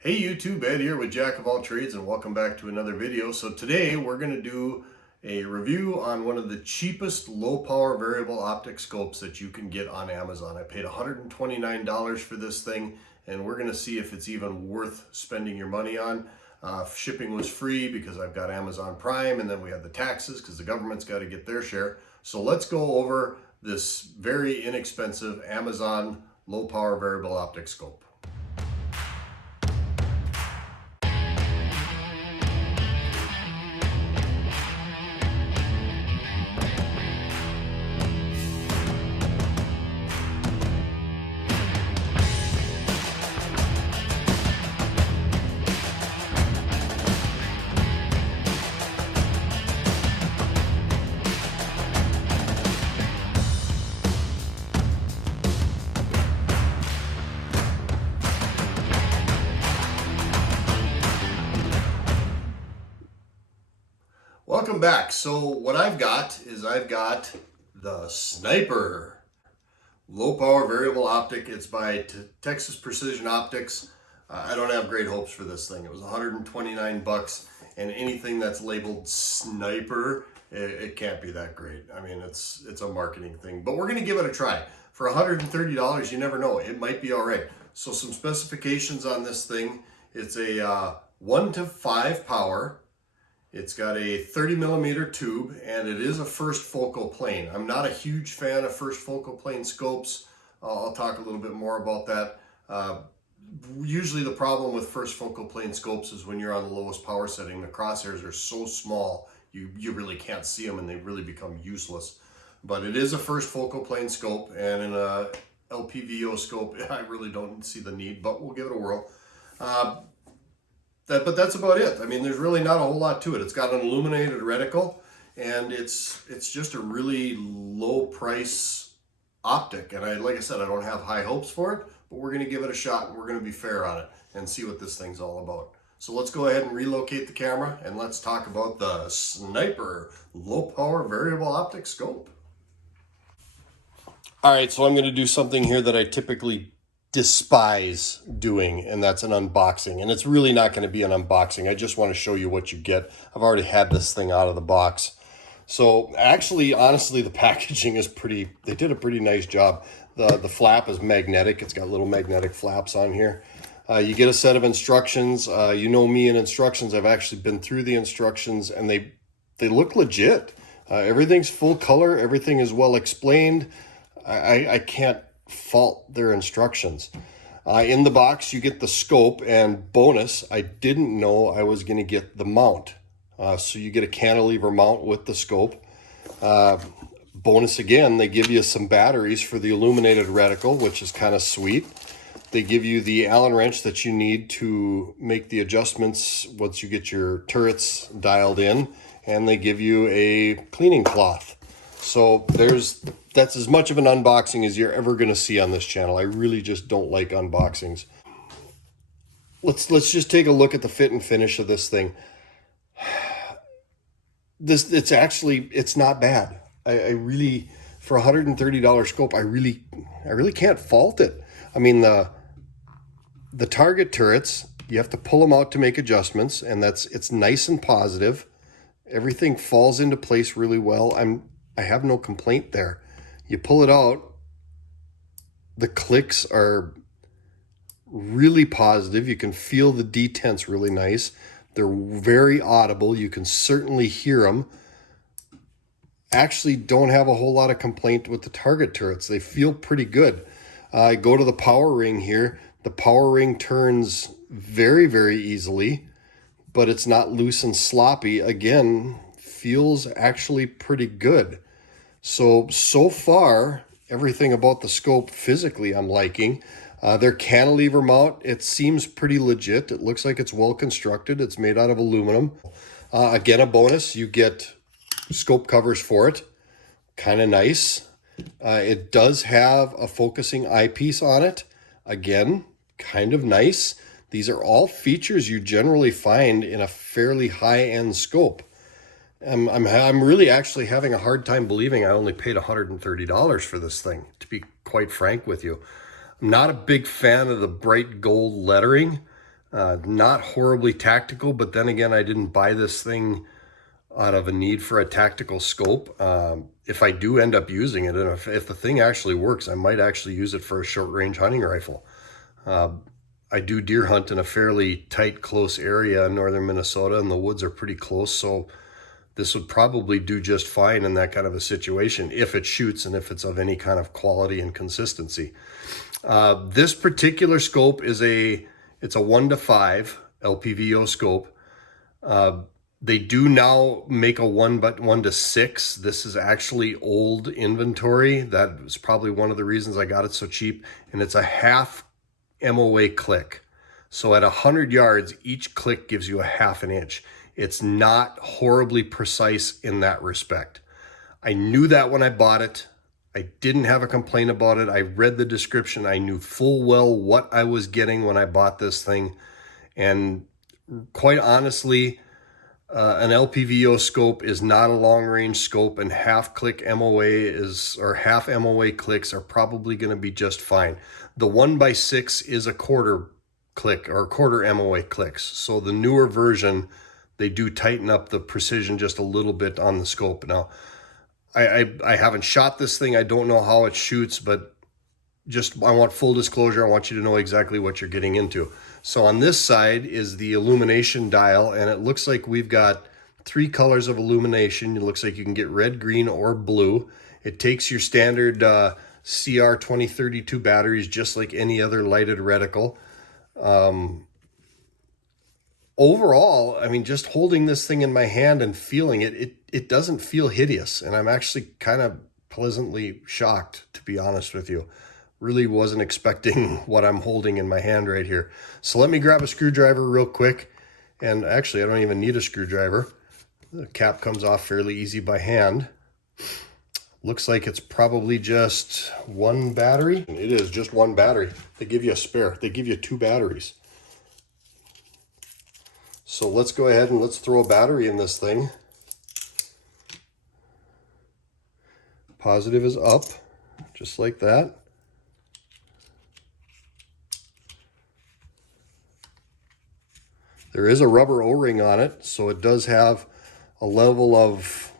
Hey YouTube, Ed here with Jack of All Trades, and welcome back to another video. So today we're going to do a review on one of the cheapest low power variable optic scopes that you can get on Amazon. I paid $129 for this thing, and we're going to see if it's even worth spending your money on. Shipping was free because I've got Amazon Prime, and then we have the taxes because the government's got to get their share. So let's go over this very inexpensive Amazon low power variable optic scope. Welcome back. So what I've got is the Sniper low power variable optic. It's by Texas Precision Optics. I don't have great hopes for this thing. It was 129 bucks, and anything that's labeled Sniper, it can't be that great. I mean, it's a marketing thing, but we're going to give it a try. For $130, you never know. It might be all right. So some specifications on this thing. It's a 1 to 5 power. It's got a 30 millimeter tube, and it is a first focal plane. I'm not a huge fan of first focal plane scopes. I'll talk a little bit more about that. Usually the problem with first focal plane scopes is when you're on the lowest power setting, the crosshairs are so small, you really can't see them and they really become useless. But it is a first focal plane scope, and in a LPVO scope, I really don't see the need, but we'll give it a whirl. But that's about it. I mean, there's really not a whole lot to it. It's got an illuminated reticle, and it's just a really low price optic. And like I said, I don't have high hopes for it, but we're going to give it a shot, and we're going to be fair on it and see what this thing's all about. So let's go ahead and relocate the camera, and let's talk about the Sniper low power variable optic scope. All right, so I'm going to do something here that I typically despise doing, and that's an unboxing. And it's really not going to be an unboxing. I just want to show you what you get. I've already had this thing out of the box. So actually, honestly, the packaging is they did a pretty nice job. The flap is magnetic. It's got little magnetic flaps on here. You get a set of instructions. You know me in instructions. I've actually been through the instructions, and they look legit. Everything's full color. Everything is well explained. I can't fault their instructions. In the box you get the scope, and bonus, I didn't know I was going to get the mount. So you get a cantilever mount with the scope. Bonus again, they give you some batteries for the illuminated reticle, which is kind of sweet. They give you the Allen wrench that you need to make the adjustments once you get your turrets dialed in, and they give you a cleaning cloth. So that's as much of an unboxing as you're ever going to see on this channel. I really just don't like unboxings. Let's just take a look at the fit and finish of this thing. It's not bad. I really, for a $130 scope, I really can't fault it. I mean, the target turrets, you have to pull them out to make adjustments, and it's nice and positive. Everything falls into place really well. I have no complaint there. You pull it out, the clicks are really positive. You can feel the detents really nice. They're very audible. You can certainly hear them. Actually don't have a whole lot of complaint with the target turrets. They feel pretty good. I go to the power ring here. The power ring turns very, very easily, but it's not loose and sloppy. Again, feels actually pretty good. So far, everything about the scope physically I'm liking. Their cantilever mount, it seems pretty legit. It looks like it's well constructed. It's made out of aluminum. Again, a bonus, you get scope covers for it. Kind of nice. It does have a focusing eyepiece on it. Again, kind of nice. These are all features you generally find in a fairly high-end scope. I'm really actually having a hard time believing I only paid $130 for this thing, to be quite frank with you. I'm not a big fan of the bright gold lettering. Not horribly tactical, but then again, I didn't buy this thing out of a need for a tactical scope. If I do end up using it, and if the thing actually works, I might actually use it for a short range hunting rifle. I do deer hunt in a fairly tight, close area in northern Minnesota, and the woods are pretty close, so this would probably do just fine in that kind of a situation if it shoots and if it's of any kind of quality and consistency. This particular scope is it's a 1-5 LPVO scope. They do now make a 1-6. This is actually old inventory. That was probably one of the reasons I got it so cheap. And it's a half MOA click. So at 100 yards, each click gives you a half an inch. It's not horribly precise in that respect. I knew that when I bought it. I didn't have a complaint about it. I read the description. I knew full well what I was getting when I bought this thing. And quite honestly, an LPVO scope is not a long range scope, and half MOA clicks are probably going to be just fine. The 1x6 is a quarter click or quarter MOA clicks. So the newer version, they do tighten up the precision just a little bit on the scope. Now, I haven't shot this thing. I don't know how it shoots, but I want full disclosure. I want you to know exactly what you're getting into. So on this side is the Illumination dial, and it looks like we've got 3 colors of illumination. It looks like you can get red, green, or blue. It takes your standard CR2032 batteries, just like any other lighted reticle. Overall, I mean, just holding this thing in my hand and feeling it doesn't feel hideous. And I'm actually kind of pleasantly shocked, to be honest with you. Really wasn't expecting what I'm holding in my hand right here. So let me grab a screwdriver real quick. And actually, I don't even need a screwdriver. The cap comes off fairly easy by hand. Looks like it's probably just 1 battery. It is just 1 battery. They give you a spare. They give you 2 batteries. So let's go ahead and let's throw a battery in this thing. Positive is up, just like that. There is a rubber O-ring on it, so it does have a level of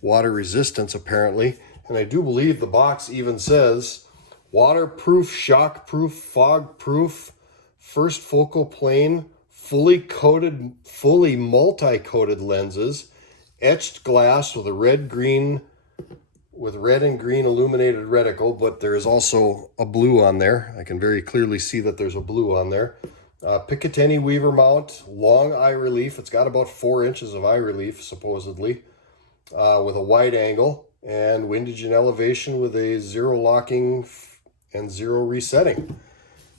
water resistance apparently. And I do believe the box even says waterproof, shockproof, fog-proof, first focal plane, fully multi-coated lenses, etched glass with red and green illuminated reticle, but there is also a blue on there. I can very clearly see that there's a blue on there. Picatinny weaver mount, long eye relief. It's got about 4 inches of eye relief, supposedly, with a wide angle, and windage and elevation with a 0 locking and 0 resetting.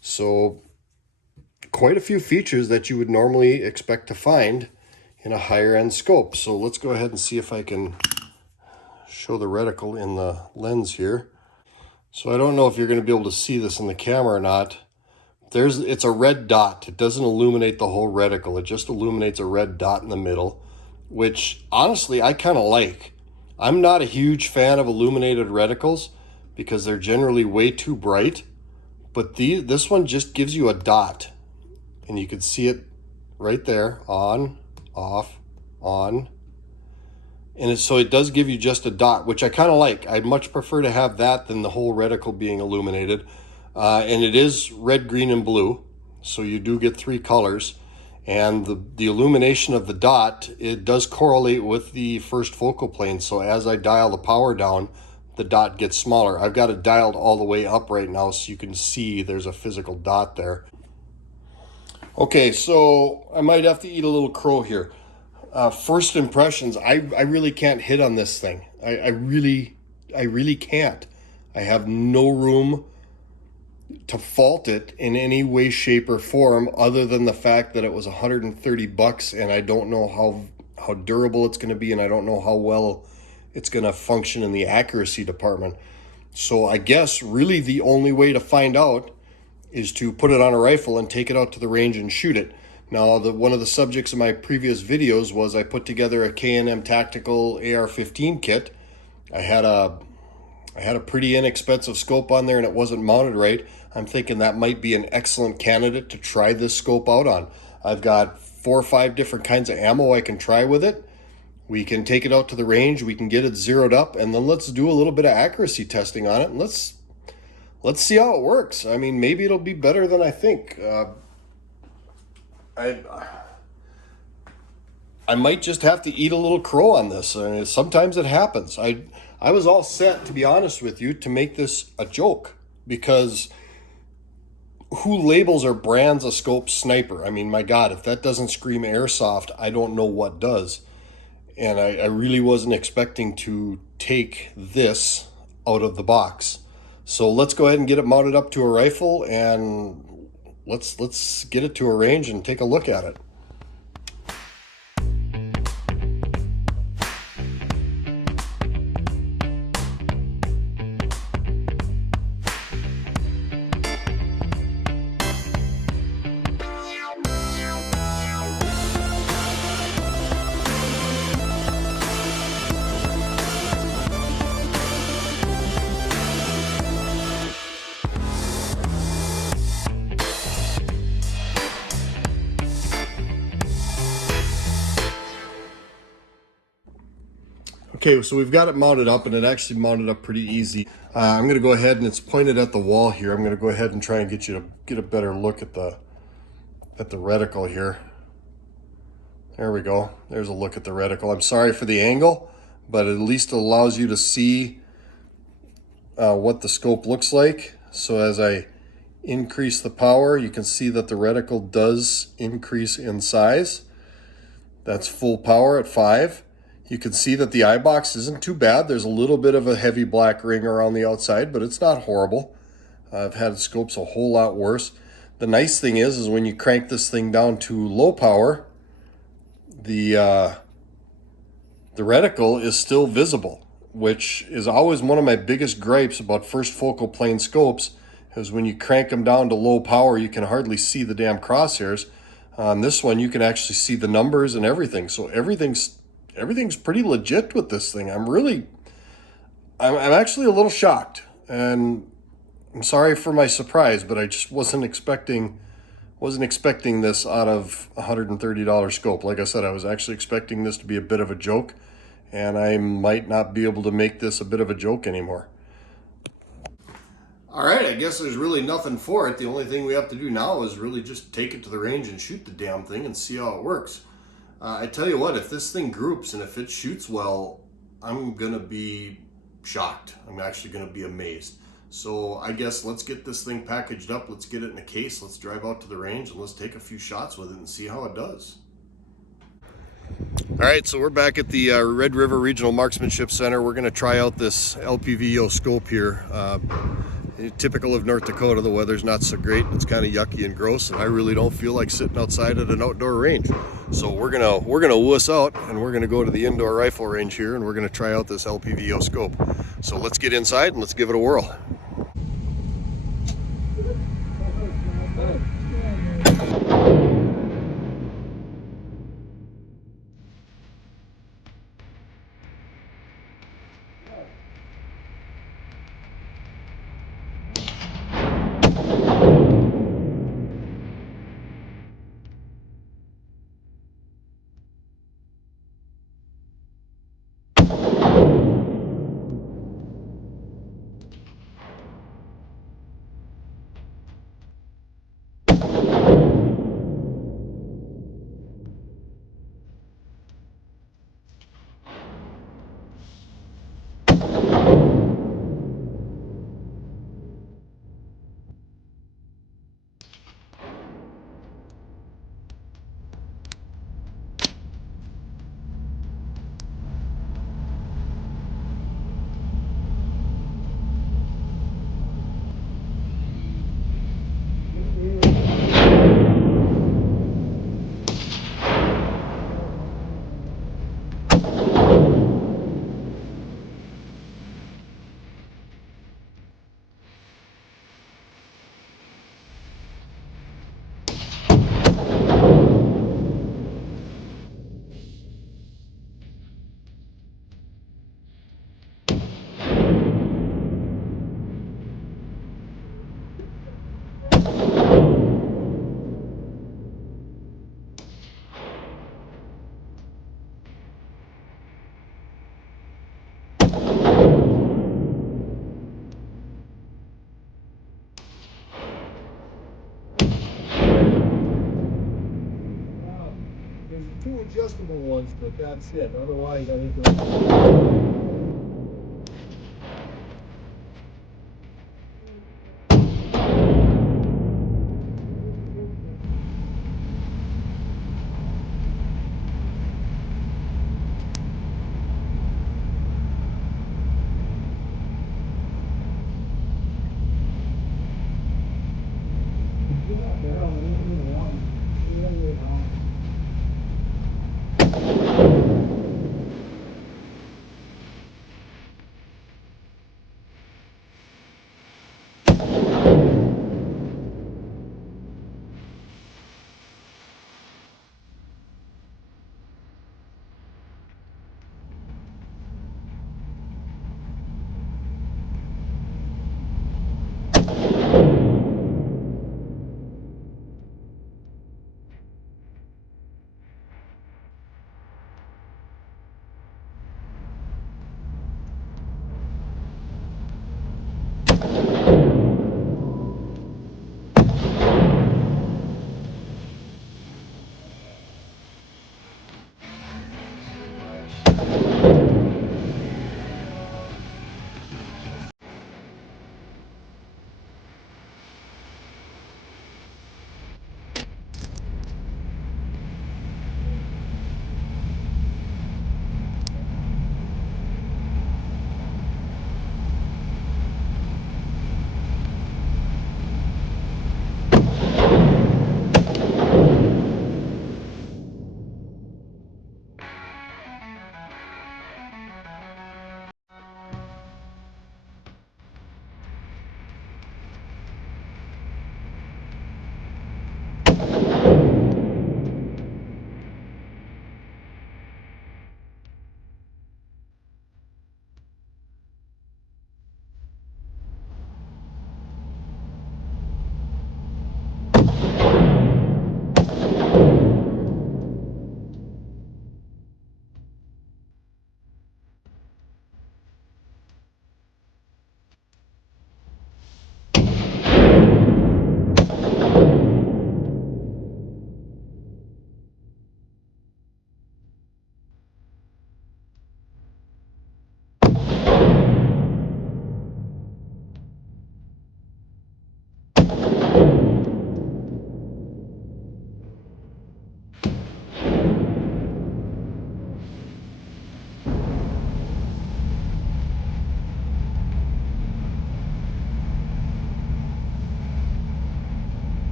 So quite a few features that you would normally expect to find in a higher end scope. So let's go ahead and see if I can show the reticle in the lens here. So I don't know if you're going to be able to see this in the camera or not. It's a red dot. It doesn't illuminate the whole reticle. It just illuminates a red dot in the middle, which honestly I kind of like. I'm not a huge fan of illuminated reticles because they're generally way too bright, but this one just gives you a dot, and you can see it right there, on, off, on. And so it does give you just a dot, which I kind of like. I'd much prefer to have that than the whole reticle being illuminated. And it is red, green, and blue. So you do get 3 colors. And the illumination of the dot, it does correlate with the first focal plane. So as I dial the power down, the dot gets smaller. I've got it dialed all the way up right now so you can see there's a physical dot there. Okay, so I might have to eat a little crow here. First impressions, I really can't hit on this thing. I really can't. I have no room to fault it in any way, shape, or form other than the fact that it was $130 and I don't know how durable it's going to be, and I don't know how well it's going to function in the accuracy department. So I guess really the only way to find out is to put it on a rifle and take it out to the range and shoot it. Now, one of the subjects of my previous videos was I put together a K&M Tactical AR-15 kit. I had a pretty inexpensive scope on there and it wasn't mounted right. I'm thinking that might be an excellent candidate to try this scope out on. I've got 4 or 5 different kinds of ammo I can try with it. We can take it out to the range, we can get it zeroed up, and then let's do a little bit of accuracy testing on it, and let's see how it works. I mean, maybe it'll be better than I think. I might just have to eat a little crow on this. Sometimes it happens. I was all set, to be honest with you, to make this a joke, because who labels or brands a scope sniper? I mean, my God, if that doesn't scream airsoft, I don't know what does. And I really wasn't expecting to take this out of the box. So let's go ahead and get it mounted up to a rifle, and let's get it to a range and take a look at it. Okay, so we've got it mounted up, and it actually mounted up pretty easy. I'm going to go ahead, and it's pointed at the wall here. I'm going to go ahead and try and get you to get a better look at the reticle here. There we go. There's a look at the reticle. I'm sorry for the angle, but at least it allows you to see what the scope looks like. So as I increase the power, you can see that the reticle does increase in size. That's full power at 5. You can see that the eye box isn't too bad. There's a little bit of a heavy black ring around the outside, but it's not horrible. I've had scopes a whole lot worse. The nice thing is when you crank this thing down to low power, the reticle is still visible, which is always one of my biggest gripes about first focal plane scopes, is when you crank them down to low power, you can hardly see the damn crosshairs. On this one, you can actually see the numbers and everything. So everything's pretty legit with this thing. I'm actually a little shocked, and I'm sorry for my surprise, but I just wasn't expecting this out of a $130 scope. Like I said, I was actually expecting this to be a bit of a joke, and I might not be able to make this a bit of a joke anymore. All right, I guess there's really nothing for it. The only thing we have to do now is really just take it to the range and shoot the damn thing and see how it works. I tell you what, if this thing groups and if it shoots well, I'm going to be shocked. I'm actually going to be amazed. So I guess let's get this thing packaged up. Let's get it in a case. Let's drive out to the range and let's take a few shots with it and see how it does. All right, so we're back at the Red River Regional Marksmanship Center. We're going to try out this LPVO scope here. Typical of North Dakota, the weather's not so great. It's kind of yucky and gross, and I really don't feel like sitting outside at an outdoor range. So we're gonna wuss out, and we're gonna go to the indoor rifle range here, and we're gonna try out this LPVO scope. So let's get inside and let's give it a whirl. two adjustable ones, but that's it. Otherwise, I think they're...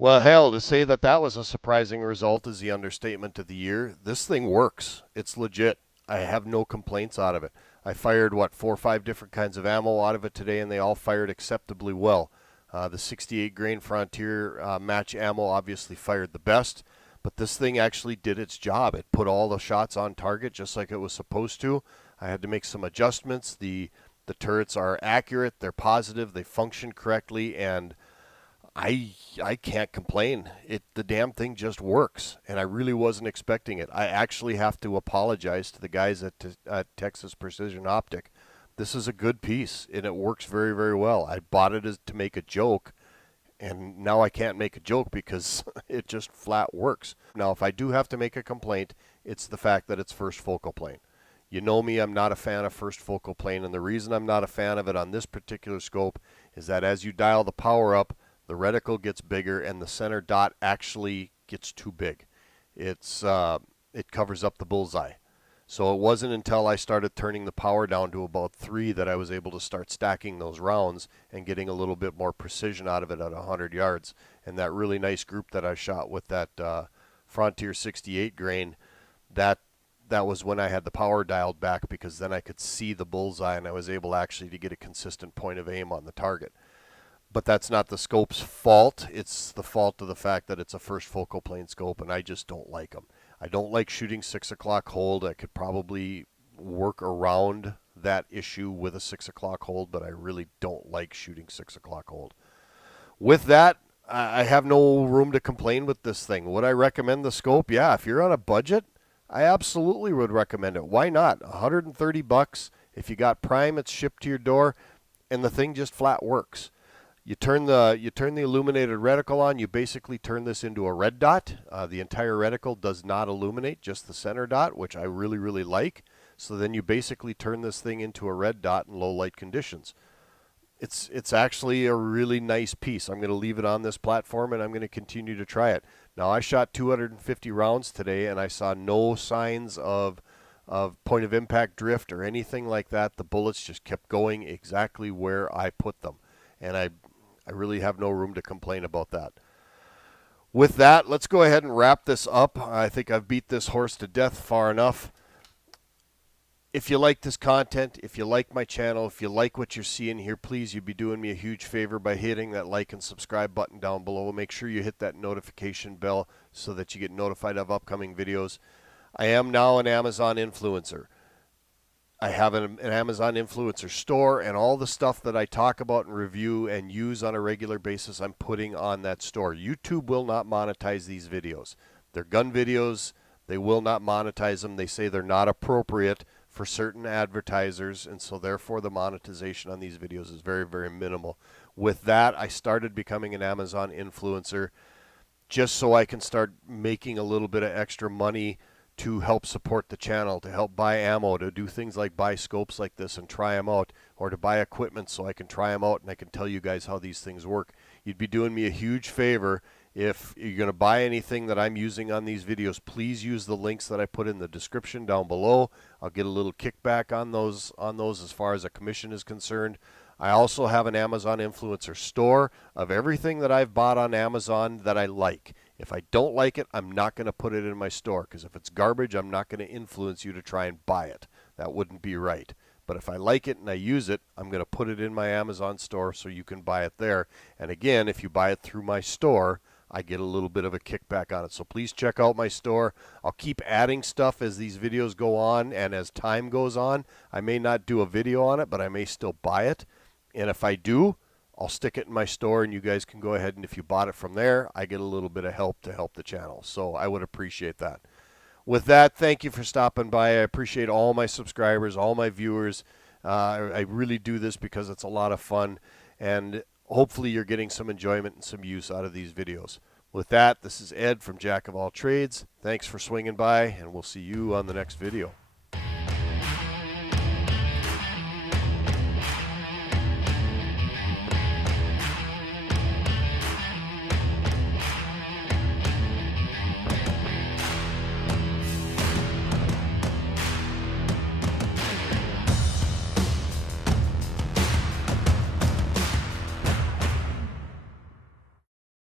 Well, hell, to say that that was a surprising result is the understatement of the year. This thing works. It's legit. I have no complaints out of it. I fired, what, 4 or 5 different kinds of ammo out of it today, and they all fired acceptably well. The 68 grain Frontier match ammo obviously fired the best, but this thing actually did its job. It put all the shots on target just like it was supposed to. I had to make some adjustments. The turrets are accurate, they're positive, they function correctly, and I can't complain. The damn thing just works, and I really wasn't expecting it. I actually have to apologize to the guys at Texas Precision Optic. This is a good piece, and it works very, very well. I bought it to make a joke, and now I can't make a joke because it just flat works. Now, if I do have to make a complaint, it's the fact that it's first focal plane. You know me, I'm not a fan of first focal plane, and the reason I'm not a fan of it on this particular scope is that as you dial the power up, the reticle gets bigger and the center dot actually gets too big. It covers up the bullseye. So it wasn't until I started turning the power down to about 3 that I was able to start stacking those rounds and getting a little bit more precision out of it at 100 yards. And that really nice group that I shot with that Frontier 68 grain, that was when I had the power dialed back, because then I could see the bullseye and I was able actually to get a consistent point of aim on the target. But that's not the scope's fault. It's the fault of the fact that it's a first focal plane scope, and I just don't like them. I don't like shooting 6 o'clock hold. I could probably work around that issue with a 6 o'clock hold, but I really don't like shooting 6 o'clock hold. With that, I have no room to complain with this thing. Would I recommend the scope? Yeah, if you're on a budget, I absolutely would recommend it. Why not? $130. If you got Prime, it's shipped to your door, and the thing just flat works. You turn the illuminated reticle on. You basically turn this into a red dot. The entire reticle does not illuminate, just the center dot, which I really, really like. So then you basically turn this thing into a red dot in low light conditions. It's actually a really nice piece. I'm going to leave it on this platform, and I'm going to continue to try it. Now, I shot 250 rounds today, and I saw no signs of point of impact drift or anything like that. The bullets just kept going exactly where I put them, and I really have no room to complain about that. With that, let's go ahead and wrap this up. I think I've beat this horse to death far enough. If you like this content, if you like my channel, if you like what you're seeing here, please, you'd be doing me a huge favor by hitting that like and subscribe button down below. Make sure you hit that notification bell so that you get notified of upcoming videos. I am now an Amazon influencer. I have an Amazon influencer store, and all the stuff that I talk about and review and use on a regular basis, I'm putting on that store. YouTube will not monetize these videos. They're gun videos. They will not monetize them. They say they're not appropriate for certain advertisers, and so therefore the monetization on these videos is very, very minimal. With that, I started becoming an Amazon influencer just so I can start making a little bit of extra money to help support the channel, to help buy ammo, to do things like buy scopes like this and try them out, or to buy equipment so I can try them out and I can tell you guys how these things work. You'd be doing me a huge favor if you're going to buy anything that I'm using on these videos. Please use the links that I put in the description down below. I'll get a little kickback on those as far as a commission is concerned. I also have an Amazon influencer store of everything that I've bought on Amazon that I like. If I don't like it, I'm not going to put it in my store, because if it's garbage, I'm not going to influence you to try and buy it. That wouldn't be right. But if I like it and I use it, I'm going to put it in my Amazon store so you can buy it there. And again, if you buy it through my store, I get a little bit of a kickback on it. So please check out my store. I'll keep adding stuff as these videos go on and as time goes on. I may not do a video on it, but I may still buy it. And if I do, I'll stick it in my store, and you guys can go ahead, and if you bought it from there, I get a little bit of help to help the channel. So I would appreciate that. With that, thank you for stopping by. I appreciate all my subscribers, all my viewers. I really do this because it's a lot of fun, and hopefully you're getting some enjoyment and some use out of these videos. With that, this is Ed from Jack of All Trades. Thanks for swinging by, and we'll see you on the next video.